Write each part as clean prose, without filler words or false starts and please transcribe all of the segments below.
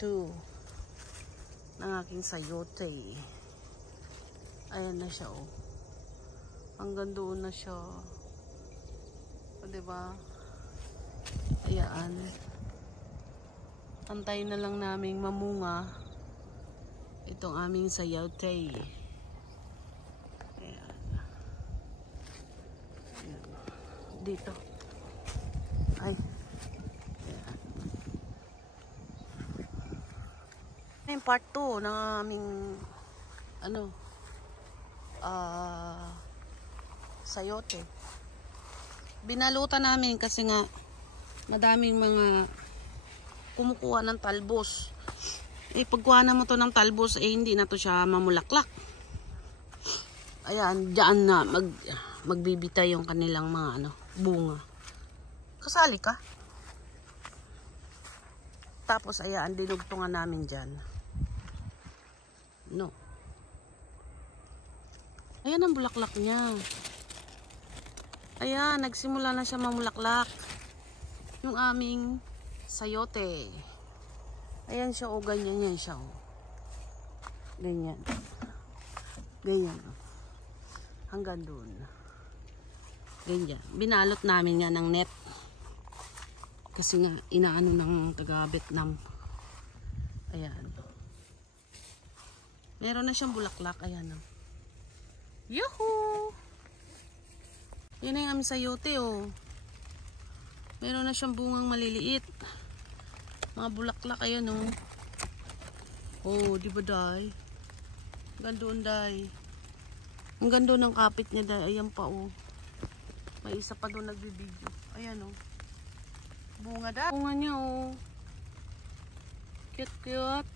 2 ng aking sayote. Ayan na siya, oh. Hanggang doon na siya. O, diba? Ayan. Antayin na lang naming mamunga itong aming sayote. Ayan. Ayan. Dito. Ay. Ayan. Ayan, part 2 ng aming sayote. Binalutan namin kasi nga madaming mga kumukuha ng talbos. Pagkuha na mo to ng talbos, hindi na to siya mamulaklak. Ayan, diyan na magbibitay yung kanilang mga bunga. Kasali ka? Tapos ayan, dinugtungan namin diyan. No. Ayan ang bulaklak niya. Ayan, nagsimula na siya mamulaklak. Yung aming sayote. Ayan siya, o ganyan yan siya, o. Ganyan. Ganyan, o. Hanggang doon. Ganyan. Binalot namin nga ng net. Kasi nga, inaano ng taga-Vietnam. Ayan. Meron na siyang bulaklak. Ayan, o. Yuhuu! Yan ang aming sayote, oh. Meron na siyang bungang maliliit. Mga bulaklak, ayan, oh. Oh, di ba, day? Hanggang doon, day. Hanggang doon ang kapit niya, day. Ayan pa, oh. May isa pa doon nagbibideo. Ayan, oh. Bunga, day. Bunga niya, oh. Cute, cute.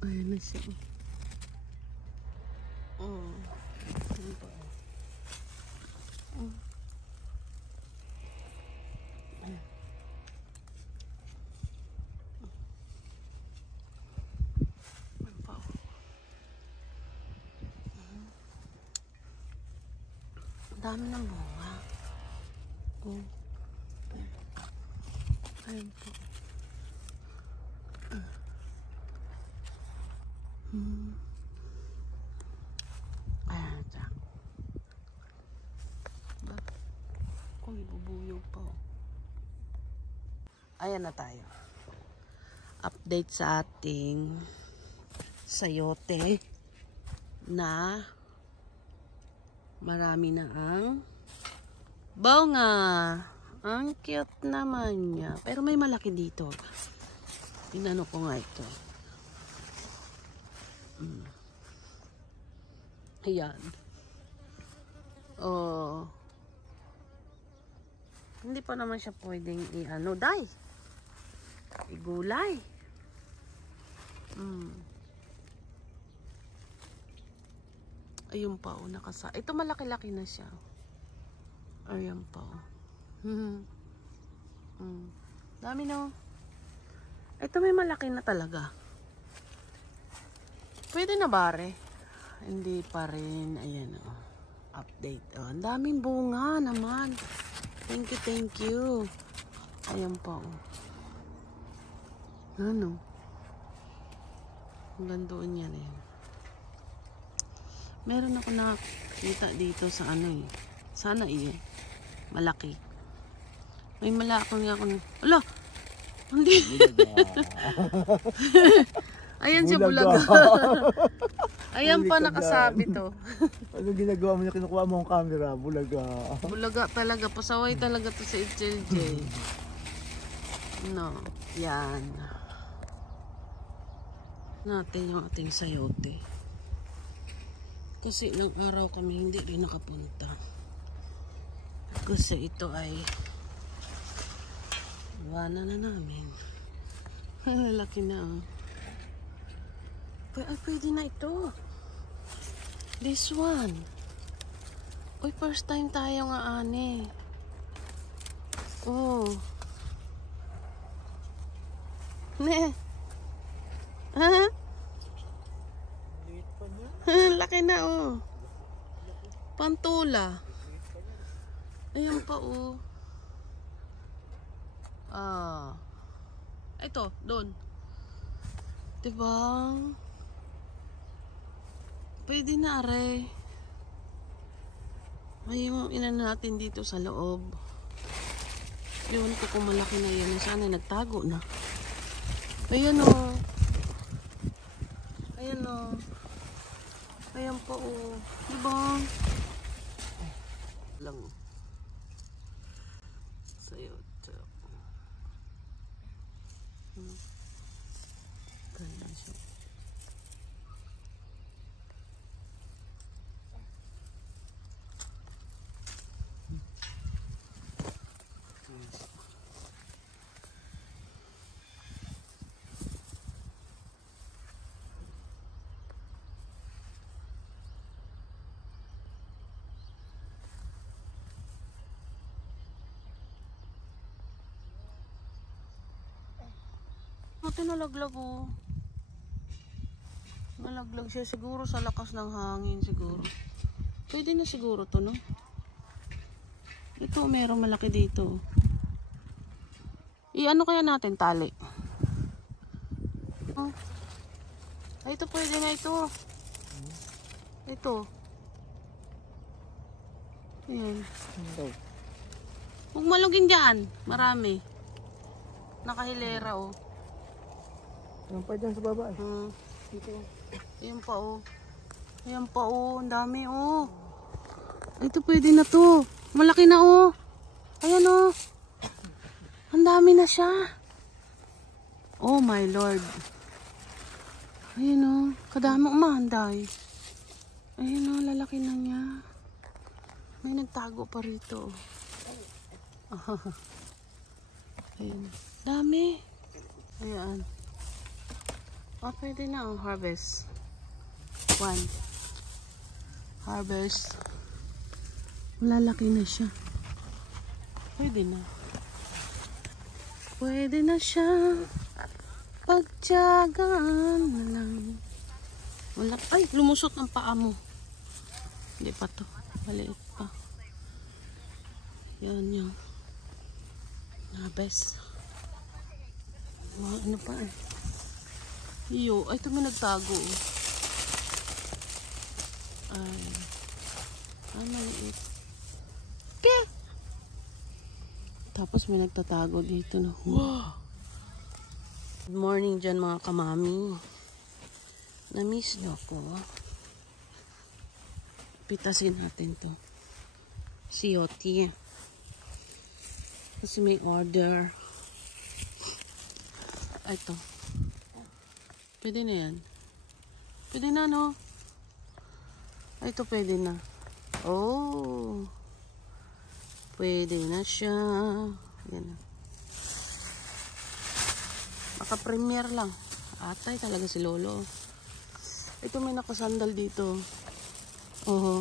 Ayan na siya. Oh. Ayan pa. Oh. Ayan. Ayan pa. Ang dami ng bunga. Oh. Ayan po. Ayan siya. Kung ibubuyog pa. Ayan na tayo. Update sa ating sayote na marami na ang bunga. Ang cute naman niya. Pero may malaki dito. Tinano ko nga ito. Ayan. Oh. Hindi pa naman siya pwedeng dai. Igulay. Ayun pa, oh, nakasa. Ito malaki-laki na siya. Ayan pa, oh. Dami, no? Ito may malaki na talaga. Pwede na bare? Hindi pa rin. Ayan, oh. Update. Oh, ang daming bunga naman. Thank you, thank you. Ayan pa, oh. Ano? Hanggang doon yan, eh. Meron ako nakita dito sa sana malaki. May malaki nga ako. Ala! Hindi. Ayan siya, bulaga. Ayan pa, nakasabi to. Anong ginagawa mo niya? Kinukuha mo ang camera. Bulaga. Bulaga talaga. Pasaway talaga to sa HLJ. No. Yan. Natin yung ating sayote. Kasi ilang araw kami hindi rin nakapunta. Kasi ito ay wala na namin. Laki na, oh. Ay, pwede na ito. This one. Uy, first time tayo nga, ane. Oh. Ne. Ha? Liit pa niya. Laki na oh. Pantula. Ayan pa oh. Ah. Ito, doon. Diba? Pwede na aray. Ay, yung inan natin dito sa loob. Yun ko kung malaki na yan. Sana nagtago na. Ayan o. Ayan o. Ayan pa o. Diba? Lang. Sa'yo. Ganda siya. Ito nalaglag oh. Nalaglag siya siguro sa lakas ng hangin siguro. Pwede na siguro to no? Ito merong malaki dito. I-ano kaya natin tali? Oh. Ay ito pwede na ito. Ito. Ayan. Huwag malugin dyan. Marami. Nakahilera oh. Ayan pa dyan sa baba eh. Dito. Ayan pa oh. Ayan pa oh. Ang dami oh. Ito pwede na to. Malaki na oh. Ayan oh. Ang dami na siya. Oh my lord. Ayan oh. Kadamang umahanday. Ayan oh. Lalaki na niya. May nagtago pa rito. Ayan. Dami. Ayan. Oh, pwede na oh. Harvest. 1. Harvest. Lalaki na siya. Pwede na. Pwede na siya. Pagtiyagaan na lang. Wala. Ay, lumusot ang paa mo. Hindi pa to. Maliit pa. Yan yung harvest. Ano pa eh. Iyo, ay ito may nagtago. Ay, maliit. Pia! Tapos may nagtatago dito na. Wow! Good morning dyan mga kamami. Na-miss nyo ko. Pitasin natin to. Siyote. Kasi may order. Ito. Pwede na yan. Pwede na no? Ito pwede na. Oh. Pwede na siya. Yan. Maka-premier lang. Atay talaga si Lolo. Ito may nakasandal dito. Oh.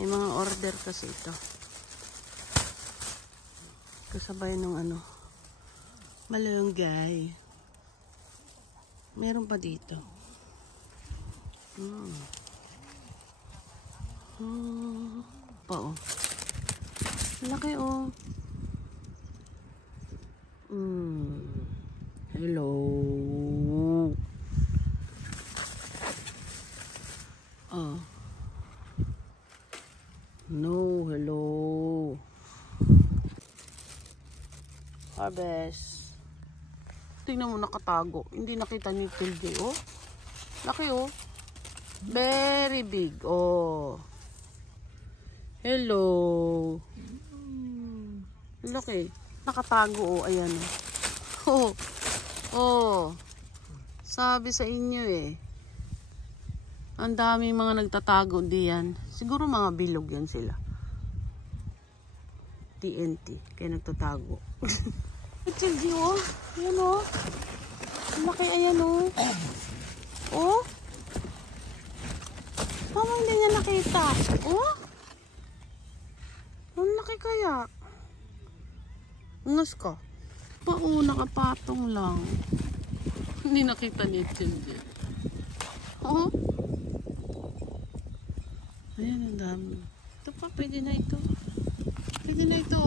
May mga order kasi ito. Kasabay nung ano. Malunggay. Meron pa dito. Pa oh. Laki oh. Hello. Oh. No, hello. Harvest. Tingnan mo nakatago. Hindi nakita niyo yung tilde, oh. Laki, oh. Very big, oh. Hello. Laki. Nakatago, oh. Ayan, oh. Oh. Sabi sa inyo, eh. Ang dami mga nagtatago diyan. Siguro mga bilog yan sila. TNT. Kaya nagtatago. Tilde, oh. Ayan, oh. Laki, ayan, oh. Oh. Mama, hindi niya nakita. Oh. kaya. Ungas ka. Oo, nakapatong lang. Hindi nakita ni Jen. Oo. Ayan, ang dami. Ito pa, pwede na ito. Pwede na ito.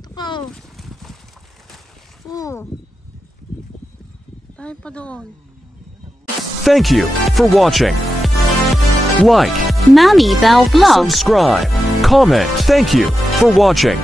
Ito pa, oh. Oo. Tayo pa doon. Thank you for watching. Like, Mammy Belle Vlog. subscribe, comment. Thank you for watching.